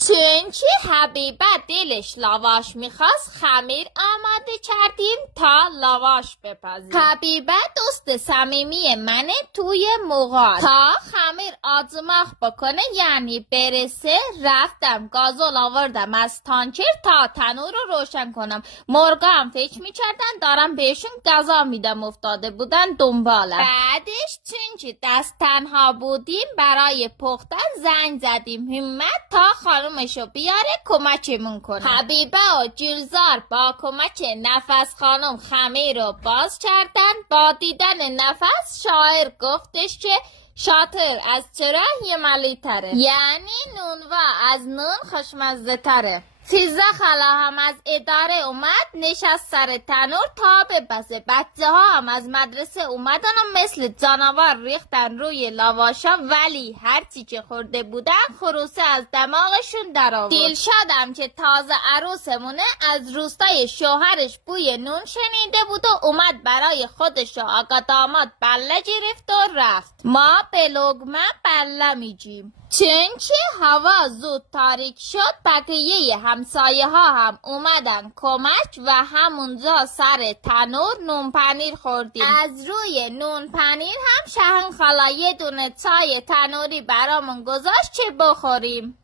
چونچه حبیبه دلش لواش میخواست خمیر آماده کردیم تا لواش بپزیم. حبیبه دوست صمیمی منه توی مغال. تا خمیر آزماخ بکنه یعنی برسه رفتم گازول آوردم از تانکر تا تنور رو روشن کنم. مرغا هم فکر میکردن دارم بهشون غذا میدم، افتاده بودن دنبالم. بعدش چونچه دست تنها بودیم برای پختن زنگ زدیم همت تا خانومشو بیاره کمکمون کنه. حبیبه و جیرزار با کمک نفس خانم خمیر رو باز کردن. با دیدن نفس شاعر گفتش که شاطر از چرا یه ملی تره، یعنی نونوا از نون خوشمزه تره. سیزده خالا هم از اداره اومد نشست سر تنور تا بپزه. بچه ها هم از مدرسه اومدن و مثل جانور ریختن روی لواشا، ولی هرچی که خورده بودن خروسه از دماغشون در آورد. دلشادم که تازه عروسمونه از روستای شوهرش بوی نون شنیده بود و اومد برای خودش و آقا داماد بله گرفت و رفت. ما به لقمه بله میجیم. چونچه هوا زود تاریک شد بقیه همسایه ها هم اومدن کمک و همونجا سر تنور نون پنیر خوردیم. از روی نون پنیر هم شهن خالا یه دونه چای تنوری برامون گذاشت که بخوریم.